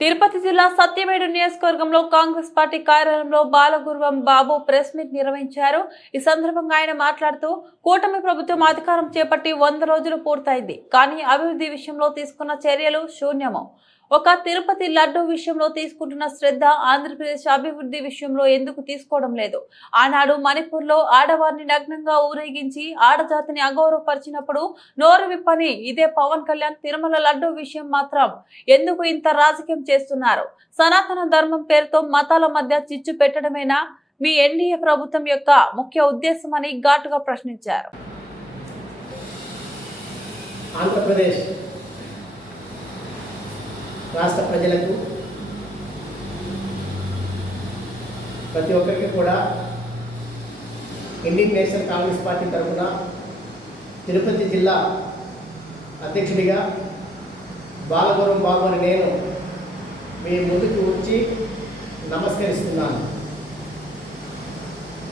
తిరుపతి జిల్లా సత్యమేడు నియోజకవర్గంలో కాంగ్రెస్ పార్టీ కార్యాలయంలో బాలగురువం బాబు ప్రెస్ మీట్ నిర్వహించారు. ఈ సందర్భంగా ఆయన మాట్లాడుతూ కూటమి ప్రభుత్వం అధికారం చేపట్టి వంద రోజులు పూర్తయింది. కానీ అభివృద్ధి విషయంలో తీసుకున్న చర్యలు శూన్యము. ఒక తిరుపతి లడ్డు విషయంలో తీసుకుంటున్న శ్రద్ధ ఆంధ్రప్రదేశ్ అభివృద్ధి విషయంలో ఎందుకు తీసుకోవడం లేదు? ఆనాడు మణిపూర్లో ఆడవారిని నగ్నంగా ఊరేగించి ఆడజాతిని అగౌరవపరిచినప్పుడు నోరు విప్పని ఇదే పవన్ కళ్యాణ్ తిరుమల లడ్డు విషయం మాత్రం ఎందుకు ఇంత రాజకీయం చేస్తున్నారు? సనాతన ధర్మం పేరుతో మతాల మధ్య చిచ్చు పెట్టడమేనా? మీ ఎన్డీఏ ప్రభుత్వం యొక్క ముఖ్య ఉద్దేశమని ఘాటుగా ప్రశ్నించారు. ఆంధ్రప్రదేశ్ రాష్ట్ర ప్రజలకు ప్రతి ఒక్కరికి కూడా ఇండియన్ నేషనల్ కాంగ్రెస్ పార్టీ తరఫున తిరుపతి జిల్లా అధ్యక్షుడిగా బాలగురం బాబు అని నేను మీ ముందుకు వచ్చి నమస్కరిస్తున్నాను.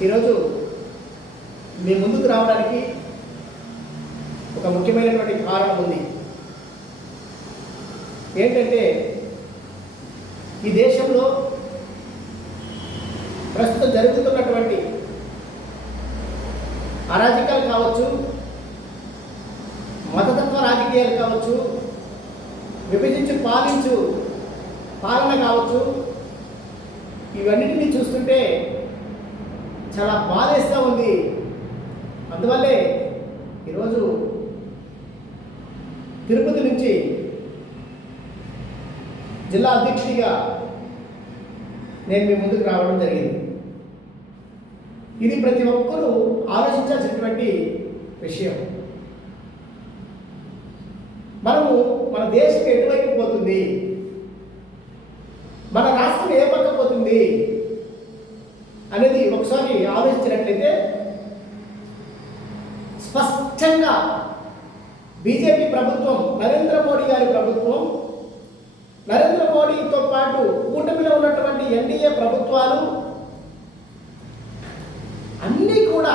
ఈరోజు మీ ముందుకు రావడానికి ఒక ముఖ్యమైనటువంటి కారణం ఉంది. ఏంటంటే ఈ దేశంలో ప్రస్తుతం జరుగుతున్నటువంటి అరాజకాలు కావచ్చు మతతత్వ రాజకీయాలు కావచ్చు విభజించు పాలించు పాలన కావచ్చు ఇవన్నిటిని చూస్తుంటే చాలా బాధేస్తూ ఉంది. అందువల్లే ఈరోజు తిరుపతి నుంచి జిల్లా అధ్యక్షుడిగా నేను మీ ముందుకు రావడం జరిగింది. ఇది ప్రతి ఒక్కరూ ఆలోచించాల్సినటువంటి విషయం. మనము మన దేశం ఎటువైపు పోతుంది? మన రాష్ట్రం ఏ పక్క పోతుంది? అనేది ఒకసారి ఆలోచించినట్లయితే స్పష్టంగా బీజేపీ ప్రభుత్వం నరేంద్ర మోడీ గారి ప్రభుత్వం నరేంద్ర మోడీతో పాటు కూటమిలో ఉన్నటువంటి ఎన్డీఏ ప్రభుత్వాలు అన్నీ కూడా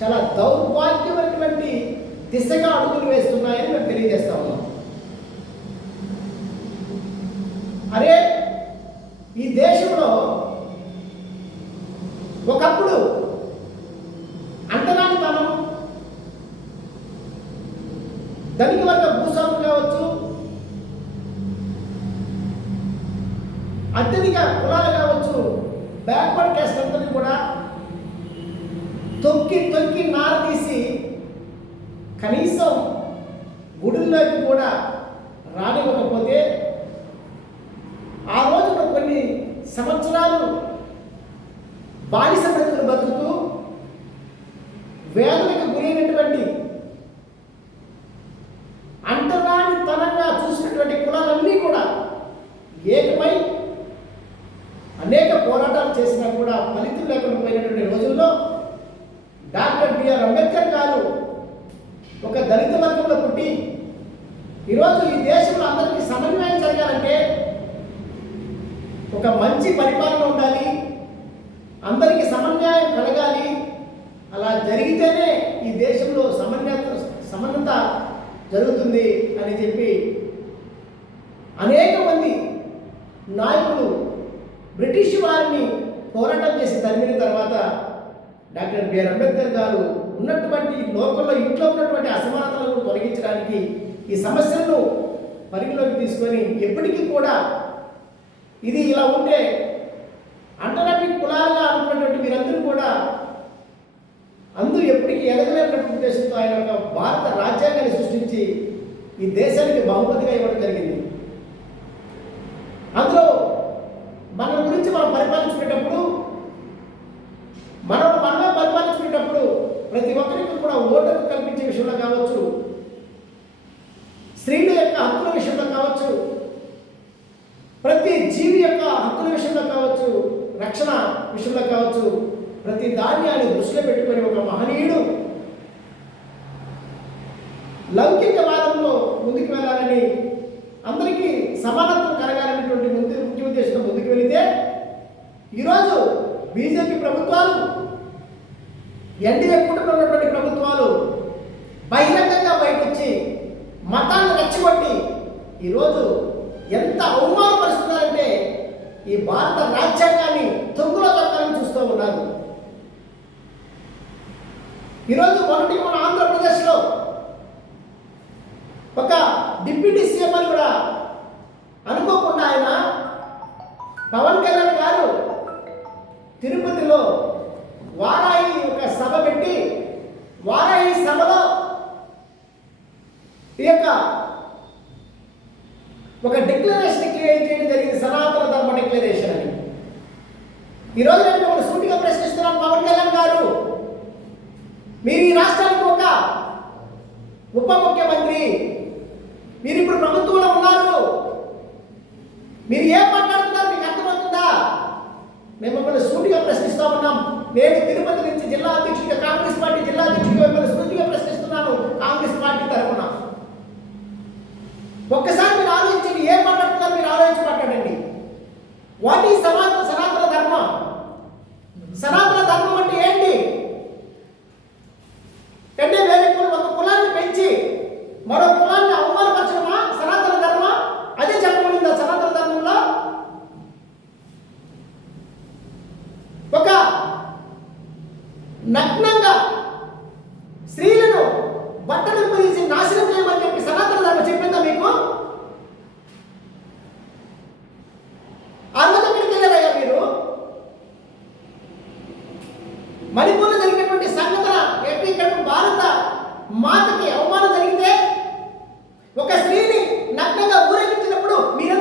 చాలా దౌర్భాగ్యమైనటువంటి దిశగా అడుగులు వేస్తున్నాయని మేము తెలియజేస్తా ఉన్నాం. అరే ఈ దేశంలో ఒకప్పుడు అంటరానితనం ధనిక వర్గ భూస్వాములు కావచ్చు అత్యధిక కులాలు కావచ్చు బ్యాక్వర్డ్ క్యాస్ట్ అంతని కూడా తొక్కి తొక్కి నార తీసి కనీసం గుడిలోకి కూడా రానివ్వకపోతే ఆ రోజున కొన్ని సంవత్సరాలు బానిస బిఆర్ అంబేద్కర్ గారు ఒక దళిత వర్గంలో పుట్టి ఈరోజు ఈ దేశంలో అందరికీ సమన్వయం జరగాలంటే ఒక మంచి పరిపాలన ఉండాలి అందరికీ సమన్వయం కలగాలి. అలా జరిగితేనే ఈ దేశంలో సమన్వయ సమన్వత జరుగుతుంది అని చెప్పి అనేక మంది నాయకులు బ్రిటిష్ వారిని పోరాటం చేసి తరిమిన తర్వాత డాక్టర్ బిఆర్ అంబేద్కర్ గారు ఉన్నటువంటి లోకంలో ఇంట్లో ఉన్నటువంటి అసమానతలను తొలగించడానికి ఈ సమస్యలను పరిగణలోకి తీసుకొని ఎప్పటికీ కూడా ఇది ఇలా ఉంటే అంటరాని కులాలుగా అనుకున్నటువంటి మీరందరూ కూడా అందరూ ఎప్పటికీ ఎదగలేనటువంటి ఉద్దేశంతో ఆయన భారత రాజ్యాంగాన్ని సృష్టించి ఈ దేశానికి బహుమతిగా ఇవ్వడం జరిగింది అందులో మన గురించి మనం పరిపాలించుకునేటప్పుడు మనం మనమే పరిపాలించుకునేటప్పుడు ప్రతి ఒక్కరికి కూడా ఓటుకు కల్పించే విషయంలో కావచ్చు స్త్రీల యొక్క హక్కుల విషయంలో కావచ్చు ప్రతి జీవి యొక్క హక్కుల విషయంలో కావచ్చు రక్షణ విషయంలో కావచ్చు ప్రతి ధాన్యాన్ని దృష్టిలో పెట్టుకొని ఒక మహనీయుడు లౌకికవాదంలో ముందుకు వెళ్ళాలని అందరికీ సమానత్వం కలగాలనేటువంటి ముందు ముఖ్య ఉద్దేశంతో ముందుకు వెళితే ఈరోజు బీజేపీ ప్రభుత్వాలు ఎన్డీఏ ఈరోజు ఎంత అవమానపరుస్తున్నారంటే ఈ భారత రాజ్యాంగాన్ని తొంగులో తొక్కాలని చూస్తూ ఉన్నారు. ఈరోజు మొదటి మన ఆంధ్రప్రదేశ్లో ఒక డిప్యూటీ సీఎం అని కూడా అనుకోకుండా ఆయన పవన్ కళ్యాణ్ గారు తిరుపతిలో వారాయి ఒక సభ పెట్టి వారాయి సభలో ఈ యొక్క ఒక డిక్లరేషన్ క్రియేట్ చేయడం జరిగింది సనాతన ధర్మ డిక్లరేషన్ అని. ఈరోజు నేను మిమ్మల్ని సూటిగా ప్రశ్నిస్తున్నాను పవన్ కళ్యాణ్ గారు. మీరు ఈ రాష్ట్రానికి ఒక ఉప ముఖ్యమంత్రి. మీరు ఇప్పుడు ప్రభుత్వంలో ఉన్నారు. మీరు ఏం మాట్లాడుతున్నారు? మీకు అర్థమవుతుందా? మేము మిమ్మల్ని సూటిగా ప్రశ్నిస్తా ఉన్నాం. నేను తిరుపతి నుంచి జిల్లా అధ్యక్షుడిగా కాంగ్రెస్ పార్టీ జిల్లా అధ్యక్షుడిగా మిమ్మల్ని సూటిగా ప్రశ్నిస్తున్నాను కాంగ్రెస్ పార్టీ తరఫున ఒక్కసారి మీరు ఆలోచించండి ఏం మాట్లాడుతున్నారు మీరు ఆలోచించి మాట్లాడండి వాట్ ఈ సనాతన సనాతన ధర్మం సనాతన ధర్మం అంటే ఏంటి అంటే వేరే కులం ఒక కులాన్ని పెంచి మరో కులాన్ని అవమానపరచడమా సనాతన ధర్మ అదే చెప్పబడిందా సనాతన ధర్మంలో ఒక నగ్నంగా స్త్రీలను బట్టలు పరిచి నాశనం చేయమని చెప్పి సనాతన ధర్మ చెప్పిందా మీకు? ఆ రోజు ఎక్కడికి వెళ్ళారయ్యా మీరు? మణిపూర్లో జరిగినటువంటి సంఘటన ఎట్టి ఇక్కడ భారత మాతకి అవమానం జరిగితే ఒక స్త్రీని నగ్నంగా ఊరేగించినప్పుడు మీరు